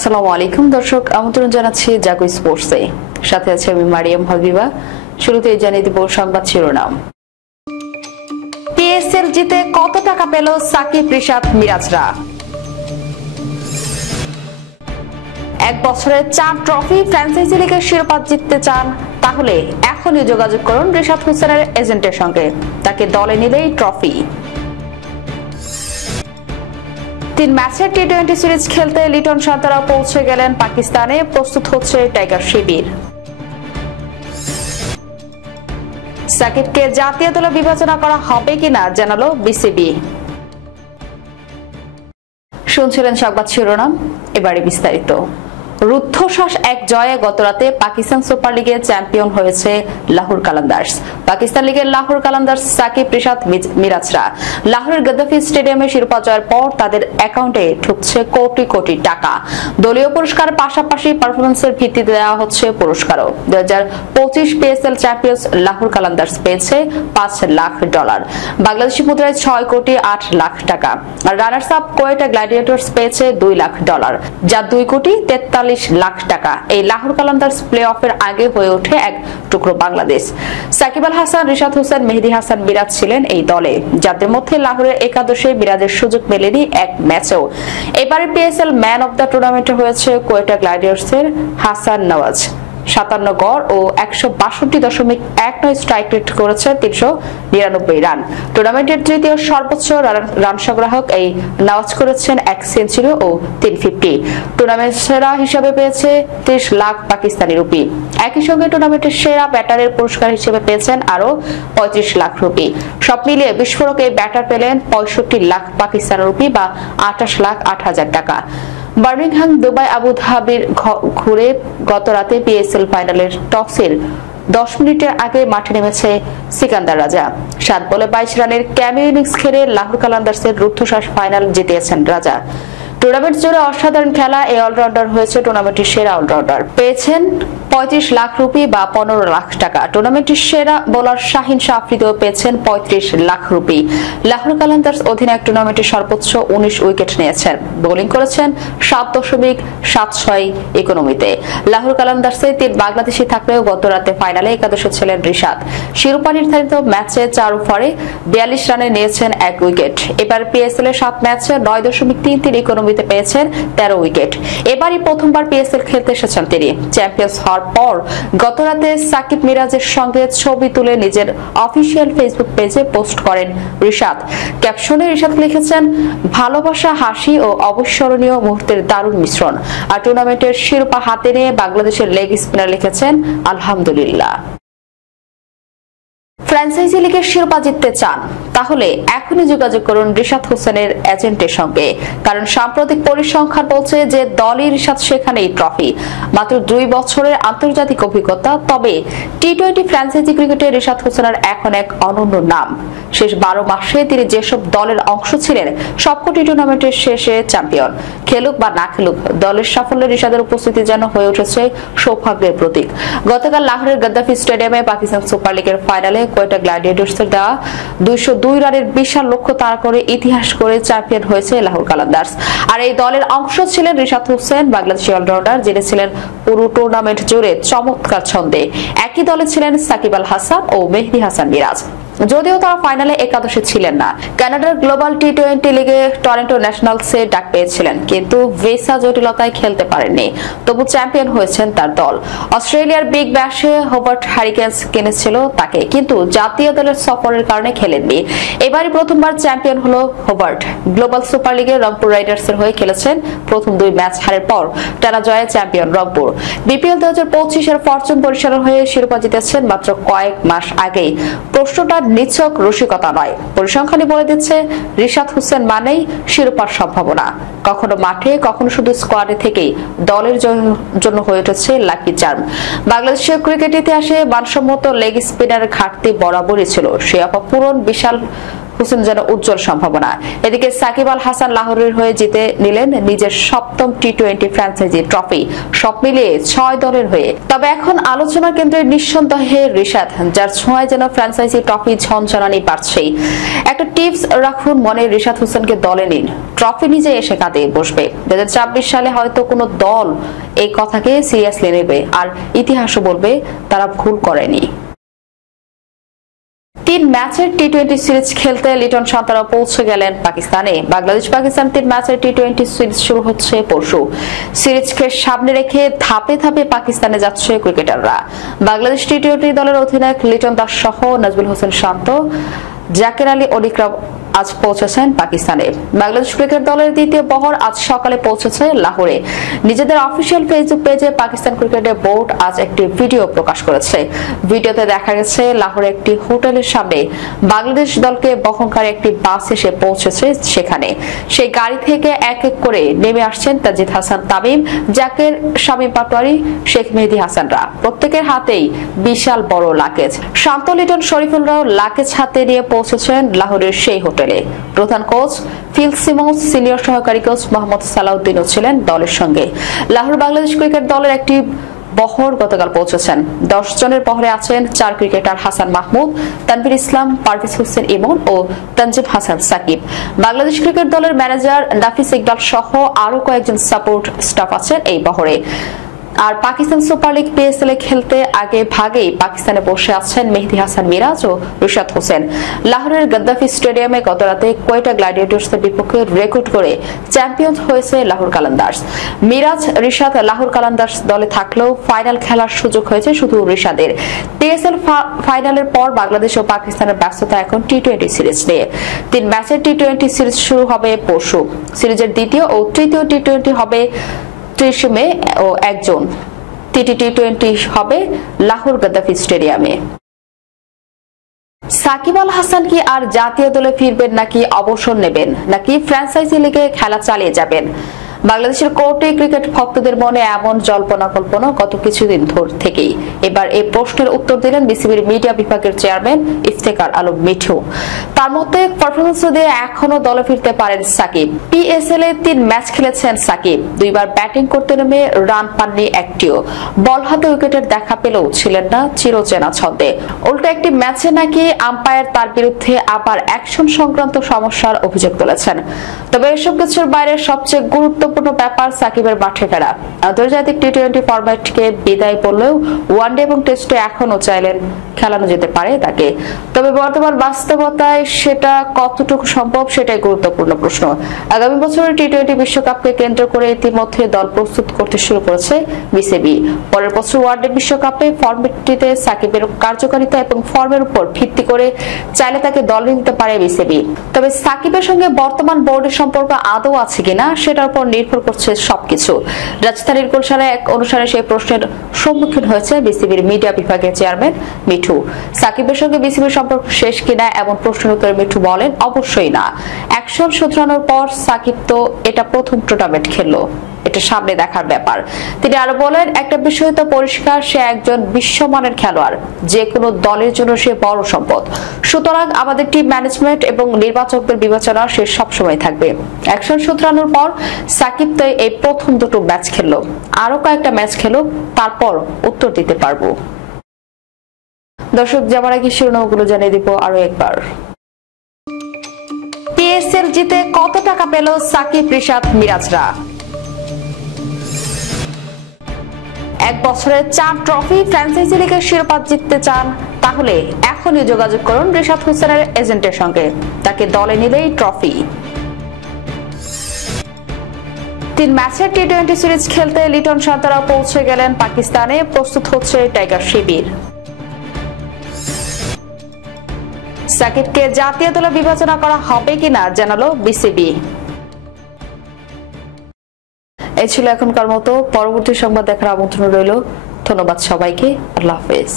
আসসালামু আলাইকুম দর্শক, আমন্ত্রণ জানাচ্ছি জাগো স্পোর্টসে। সাথে আছে আমি মারিয়াম হাবিবা। শুরুতেই জানিয়ে দেব সংবাদ শিরোনাম। পিএসএল জিতে কত টাকা পেল সাকিব, রিশাদ, মিরাজরা? এক বছরে 4 ট্রফি, ফ্র্যাঞ্চাইজি লিগের শিরোপা জিততে চান? তাহলে এখনই যোগাযোগ করুন রিশাদ হোসেনের এজেন্টের সঙ্গে। তাকে দলে নিলেই ট্রফি। 3 ম্যাচের টি-20 সিরিজ খেলতে লিটন সান্তরা পৌঁছে গেলেন পাকিস্তানে। প্রস্তুত হচ্ছে টাইগার শিবির। সাকিবকে জাতীয় দলে বিবেচনা করা হবে কিনা জানালো বিসিবি। শুনছিলেন সংবাদ শিরোনাম, এবারে বিস্তারিত। রুদ্ধশ্বাস এক জয়ে গতরাতে পাকিস্তান সুপার লিগে চ্যাম্পিয়ন হয়েছে লাহোর কালান্দার্স। পাকিস্তান লিগের লাহোর কালান্দার্স সাকিব, রিশাদ, মিরাজরা লাহোরের গদ্দাফি স্টেডিয়ামে শিরোপা জয়ের পর তাদের অ্যাকাউন্টে ঢুকছে কোটি কোটি টাকা। দলীয় পুরস্কারের পাশাপাশি পারফরমেন্সের ভিত্তিতে দেওয়া হচ্ছে পুরস্কারও। 2025 পিএসএল চ্যাম্পিয়ন্স লাহোর কালান্দার্স পেয়েছে $5 লাখ, বাংলাদেশি মুদ্রায় 6 কোটি 8 লাখ টাকা। আর রানার্স আপ কোয়েটা গ্ল্যাডিয়েটর্স পেয়েছে $2 লাখ, যা 2 কোটি 43 লাখ টাকা। এই লাহোর কালান্দার্স প্লে অফের আগে হয়ে ওঠে এক টুকরো বাংলাদেশ। সাকিব আল হাসান, রিশাদ হোসেন, মেহেদী হাসান মিরাজ ছিলেন এই দলে, যাদের মধ্যে লাহোরের একাদশে মিরাজের সুযোগ মেলেনি এক ম্যাচেও। এবারে পিএসএল ম্যান অব দ্য টুর্নামেন্টে হয়েছে কোয়েটা গ্ল্যাডিয়েটর্সের হাসান নওয়াজ। 57 গড় ও 162.19 স্ট্রাইক রেট করেছে 399 রান। টুর্নামেন্টের তৃতীয় সর্বোচ্চ রান সংগ্রাহক এই নওয়াজ করেছেন 1 সেঞ্চুরি ও 350। টুর্নামেন্ট সেরা হিসেবে পেয়েছে 30 লাখ পাকিস্তানি রুপি। একই সঙ্গে টুর্নামেন্টের সেরা ব্যাটারের পুরস্কার হিসেবে পেয়েছেন আরো 35 লাখ রুপি। সব মিলিয়ে বিস্ফোরক এই ব্যাটার পেলেন 65 লাখ পাকিস্তানি রুপি বা 28 লাখ 8 হাজার টাকা। বার্মিংহাম, দুবাই, আবু ধাবির ঘুরে গত রাতে পিএসএল ফাইনালের টসের 10 মিনিটের আগে মাঠে নেমেছে সিকান্দার রাজা। 7 বলে 22 রানের ক্যামিও ইনিংস খেলে লাহোর কালান্দার্সের রুদ্ধশ্বাস ফাইনাল জিতিয়েছেন রাজা। টুর্নামেন্ট জুড়ে অসাধারণ খেলা এই অলরাউন্ডার হয়েছে টুর্নামেন্টের সেরা অলরাউন্ডার। পেয়েছেন 35 লাখ রুপি বা 15 লাখ টাকা। টুর্নামেন্টের সেরা বোলার শাহিন শাহ আফ্রিদিও পেয়েছেন 35 লাখ রুপি। লাহোর কালান্দার্স অধিনায়ক টুর্নামেন্টে সর্বোচ্চ 19 উইকেট নিয়েছেন। বোলিং করেছেন 7.76 ইকোনমিতে। লাহোর কালান্দার্সে 3 বাংলাদেশি থাকলেও গত রাতে ফাইনালে একাদশে ছিলেন রিশাদ। শিরোপা নির্ধারিত ম্যাচে 4 ওভারে 42 রানে নিয়েছেন 1 উইকেট। এবার পিএসএল এর 7 ম্যাচে 9.33 ইকোনমিতে পেয়েছেন 13 উইকেট। এবারই প্রথমবার পিএসএল খেলতে এসেছেন তিনি। চ্যাম্পিয়ন্স হওয়ার পর গত রাতে সাকিব, মিরাজের সঙ্গে ছবি তুলে নিজের অফিসিয়াল ফেসবুক পেজে পোস্ট করেন রিশাদ। ক্যাপশনে রিশাদ লিখেছেন, ভালোবাসা, হাসি ও অবিস্মরণীয় মুহূর্তের দারুণ মিশ্রণ। আর টুর্নামেন্টের শিরোপা হাতে নিয়ে বাংলাদেশের লেগ স্পিনার লিখেছেন, আলহামদুলিল্লাহ। ফ্র্যাঞ্চাইজি লিগের শিরোপা জিততে চান? তাহলে এখনই যোগাযোগ করুন রিশাদ হোসেনের এজেন্টের সঙ্গে। কারণ সাম্প্রতিক পরিসংখ্যান বলছে যে দলই রিশাদ সেখানেই ট্রফি। মাত্র 2 বছরের আন্তর্জাতিক অভিজ্ঞতা, তবে টি-20 ফ্র্যাঞ্চাইজি ক্রিকেটে রিশাদ হোসেনের এখন এক অনন্য নাম। শেষ 12 মাসে তিনি যেসব দলের অংশ ছিলেন সবকটি টুর্নামেন্টের শেষে চ্যাম্পিয়ন। খেলুক বা না খেলুক, দলের সাফল্যে রিশাদের উপস্থিতি যেন হয়ে উঠেছে সৌভাগ্যের প্রতীক। গতকাল লাহোরের গদ্দাফি স্টেডিয়ামে পাকিস্তান সুপার লিগের ফাইনালে কোয়েটা গ্ল্যাডিয়েটর্সের দেওয়া 202 রানের বিশাল লক্ষ্য তাড়া করে ইতিহাস করে চ্যাম্পিয়ন হয়েছে লাহোর কালান্দার্স। আর এই দলের অংশ ছিলেন রিশাদ হোসেন, বাংলাদেশি অলরাউন্ডার, যিনি ছিলেন পুরো টুর্নামেন্ট জুড়ে চমৎকার ছন্দে। একই দলে ছিলেন সাকিব আল হাসান ও মেহেদী হাসান মিরাজ। যদিও তারা ফাইনালে একাদশে ছিলেন না। কানাডার গ্লোবাল টি-20 লিগে টরন্টো ন্যাশনালসে ডাক পেয়েছিলেন, কিন্তু ভিসা জটিলতায় খেলতে পারেননি। তবু চ্যাম্পিয়ন হয়েছেন তার দল। অস্ট্রেলিয়ার বিগ ব্যাশে হোবার্ট হারিকেন্স কিনেছিল তাকে, কিন্তু জাতীয় দলের সফরের কারণে খেলেননি। এবারই প্রথমবার চ্যাম্পিয়ন হলো হোবার্ট। গ্লোবাল সুপার লিগে রংপুর রাইডার্সের হয়ে খেলেছেন। প্রথম 2 ম্যাচ হারের পর টানা জয়ে চ্যাম্পিয়ন রংপুর। বিপিএল 2025 এর ফরচুন বরিশালের হয়ে শিরোপা জিতেছেন মাত্র কয়েক মাস আগেই। প্রশ্নটা নিছক রসিকতা নয়, পরিসংখ্যানই বলে দিচ্ছে রিশাদ হোসেন মানেই শিরোপার সম্ভাবনা। কখনো মাঠে, কখনো শুধু স্কোয়াডে থেকেই দলের জন্য হয়ে উঠেছে লাকি চার্ম। বাংলাদেশের ক্রিকেট ইতিহাসে মানসম্মত লেগ স্পিনার ঘাটতি বরাবরই ছিল। সে অপূরণ বিশাল হোসেন যেন উজ্জ্বল সম্ভাবনা। এদিকে সাকিব আল হাসান লাহোরের হয়ে জিতে নিলেন নিজের 7ম টি20 ফ্র্যাঞ্চাইজি ট্রফি, সব মিলিয়ে 6 দলের হয়ে। তবে এখন আলোচনার কেন্দ্রে নিঃসন্দেহে রিশাদ, যার ছোঁয়ায় যেন ফ্র্যাঞ্চাইজি ট্রফি ঝনঝনানি বাড়ছেই। একটা টিপস রাখুন মনে, রিশাদ হোসেনকে দলে নিন, ট্রফি নিজে এসে কাঁধে বসবে। 2026 সালে হয়তো কোনো দল এই কথাকে সিরিয়াসলি নেবে, আর ইতিহাসও বলবে তারা ভুল করেনি। 3 ম্যাচের টি20 সিরিজ খেলতে লিটন সান্তরা পৌঁছে গেলেন পাকিস্তানে। বাংলাদেশ পাকিস্তান 3 ম্যাচের টি20 সিরিজ শুরু হচ্ছে পরশু। সিরিজকে সামনে রেখে ধাপে ধাপে পাকিস্তানে যাচ্ছে ক্রিকেটাররা। বাংলাদেশ টি20 দলের অধিনায়ক লিটন দাস সহ নাজমুল হোসেন শান্ত, জাকের আলী অনিকরা আজ পৌঁছেছেন পাকিস্তানে। বাংলাদেশ ক্রিকেট দলের দ্বিতীয় বহর আজ সকালে পৌঁছেছে লাহোরে। নিজেদের অফিসিয়াল ফেসবুক পেজে পাকিস্তান ক্রিকেটের বোর্ড আজ একটি ভিডিও প্রকাশ করেছে। ভিডিওতে দেখা গেছে লাহোরে একটি হোটেলের সামনে বাংলাদেশ দলকে বহনকারী একটি বাস এসে পৌঁছেছে সেখানে। সেই গাড়ি থেকে এক এক করে নেমে আসছেন তাজিদ হাসান তামিম, জাকের, শামীম পাটোয়ারি, শেখ মেহেদী হাসানরা। প্রত্যেকের হাতেই বিশাল বড় লাগেজ। শান্ত, লিটন, শরীফুলরাও লাগেজ হাতে নিয়ে পৌঁছেছেন লাহোরের সেই হোটেলে। প্রধান কোচ ফিল সিমন্স, সিনিয়র সহকারী কোচ মোহাম্মদ সালাউদ্দিনও ছিলেন দলের সঙ্গে। লাহোর বাংলাদেশ ক্রিকেট দলের একটি বহর গতকাল পৌঁছেছেন। 10 জনের বহরে আছেন 4 ক্রিকেটার হাসান মাহমুদ, তানভীর ইসলাম, পারভেজ হোসেন ইমন ও তানজিম হাসান সাকিব। বাংলাদেশ ক্রিকেট দলের ম্যানেজার নাফিস ইকবাল সহ আরো কয়েকজন সাপোর্ট স্টাফ আছেন এই বহরে। আর পাকিস্তান সুপার লিগ পিএসএল এ খেলতে আগে ভাগেই পাকিস্তানে বসে আছেন মেহেদী হাসান মিরাজ ও রিশাদ হোসেন। লাহোরের গাদ্দাফি স্টেডিয়ামে গতরাতে কোয়েটা গ্ল্যাডিয়েটর্সের বিপক্ষে রেকর্ড করে চ্যাম্পিয়ন হয়েছে লাহোর কালান্দার্স। মিরাজ, রিশাদ লাহোর কালান্দার্স দলে থাকলেও ফাইনাল খেলার সুযোগ হয়েছে শুধু রিশাদের। পিএসএল ফাইনালের পর বাংলাদেশ ও পাকিস্তানের ব্যস্ততা এখন টি20 সিরিজ নিয়ে। 3 ম্যাচের টি20 সিরিজ শুরু হবে পরশু। সিরিজের দ্বিতীয় ও তৃতীয় টি20 হবে 30 মে ও 1 জুন। টি20 হবে লাহোর গাদ্দাফি স্টেডিয়ামে। সাকিব আল হাসান কি আর জাতীয় দলে ফিরবেন, নাকি অবসর নেবেন, নাকি ফ্র্যাঞ্চাইজি লিগে খেলা চালিয়ে যাবেন? বাংলাদেশের কোর্টে ক্রিকেট ভক্তদের মনে এমন জল্পনা কল্পনা গত কিছুদিন থেকেই। এবার এই প্রশ্নের উত্তর দিলেন বিসিবির মিডিয়া বিভাগের চেয়ারম্যান ইফতেখার আলম মিঠু। তার মতে, পারফরমেন্স দিয়ে এখনো দলে ফিরতে পারেন সাকিব। পিএসএল এ 3 ম্যাচ খেলেছেন সাকিব। 2 বার ব্যাটিং করতে নেমে রান পাননি একটিও। বল হাতে উইকেটের দেখা পেলেও ছিলেন না চিরচেনা ছন্দে। উল্টো একটি ম্যাচে নাকি আম্পায়ার তার বিরুদ্ধে আবার অ্যাকশন সংক্রান্ত সমস্যার অভিযোগ তুলেছেন। তবে এসব কিছুর বাইরে সবচেয়ে গুরুত্বপূর্ণ ব্যাপার সাকিবের মাঠে ফেরা। আন্তর্জাতিক টি20 ফরম্যাটকে বিদায় বললেও ওয়ানডে এবং টেস্টে এখনো চাইলেন খেলানো যেতে পারে তাকে। তবে বর্তমান বাস্তবতায় সেটা কতটুকু সম্ভব সেটাই গুরুত্বপূর্ণ প্রশ্ন। আগামী বছরের টি20 বিশ্বকাপকে কেন্দ্র করে ইতিমধ্যে দল প্রস্তুত করতে শুরু করেছে বিসিবি। পরের বছর ওয়ানডে বিশ্বকাপে ফরম্যাটটিতে সাকিবের কার্যকারিতা এবং ফর্মের উপর ভিত্তি করে চাইলে তাকে দলে নিতে পারে বিসিবি। তবে সাকিবের সঙ্গে বর্তমান বোর্ডের সম্পর্ক আদৌ আছে কিনা সেটার উপর নির্ভর করছে সবকিছু। রাজধানীর গুলশানে এক অনুষ্ঠানে সেই প্রশ্নের সম্মুখীন হয়েছে বিসিবির মিডিয়া বিভাগের চেয়ারম্যান মিঠু। সাকিবের সঙ্গে বিসিবির সম্পর্ক শেষ কিনা এমন প্রশ্নের উত্তরে মিঠু বলেন, অবশ্যই না। অ্যাকশন শুধরানোর পর সাকিব তো এটা প্রথম টুর্নামেন্ট খেললো, এটা সামনে দেখার ব্যাপার। তিনি আরো বলেন, একটা বিষয় তো পরিষ্কার, সে একজন বিশ্বমানের খেলোয়াড়, যে কোনো দলের জন্য সে বড় সম্পদ। সুতরাং আমাদের টিম ম্যানেজমেন্ট এবং নির্বাচকদের বিবেচনা সে সবসময় থাকবে। অ্যাকশন সূত্রানোর পর সাকিব তো এই প্রথম 2টো ম্যাচ খেললো, আরো কয়েকটা ম্যাচ খেলো, তারপর উত্তর দিতে পারবো। দর্শক, যাবার আগে শিরোনামগুলো জানিয়ে দিব আরো একবার। পিএসএল জিতে কত টাকা পেল সাকিব, রিশাদ, মিরাজরা? 1 বছরে 4 ট্রফি, ফ্র্যাঞ্চাইজি লিগের শিরোপা জিততে চান? তাহলে এখনই যোগাযোগ করুন রিশাদ হোসেনের এজেন্টের সঙ্গে, তাকে দলে নিলেই ট্রফি। 3 ম্যাচের টি20 সিরিজ খেলতে লিটন সান্তরা পৌঁছে গেলেন পাকিস্তানে। প্রস্তুত হচ্ছে টাইগার শিবির। সাকিবকে জাতীয় দলে বিবেচনা করা হবে কিনা জানালো বিসিবি। এই ছিল এখনকার মতো। পরবর্তী সংবাদ দেখার আমন্ত্রণ রইল। ধন্যবাদ সবাইকে। আল্লাহ হাফেজ।